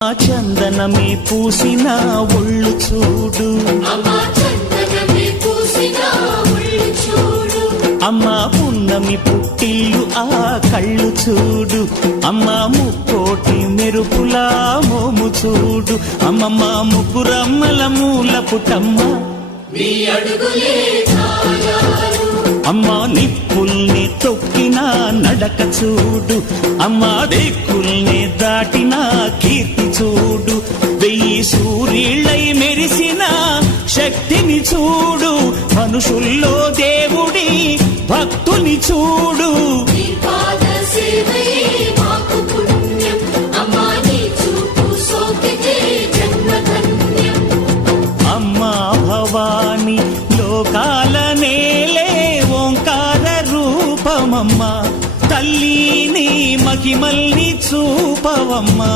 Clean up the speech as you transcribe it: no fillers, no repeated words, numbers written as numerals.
చందనమే పూసిన ఒళ్ళు చూడు, అమ్మ పున్నమి పుట్టిల్లు ఆ కళ్ళు చూడు, అమ్మ ముక్కోటి మెరుపులా మోము చూడు, అమ్మమ్మ ముగ్గురమ్మల మూల పుట్టమ్మ అమ్మ నిప్పుల్ని తొక్కిన నడక చూడు, అమ్మ దిక్కుల్ని దాటిన కీర్తి చూడు, 1000 సూర్యుళ్ళై మెరిసిన శక్తిని చూడు, మనుషుల్లో దేవుడి భక్తుని చూడు. అమ్మా భవాని లోకాల నేలే ఓంకార రూపమమ్మా, తల్లిని మహిమల్ని చూపవమ్మా.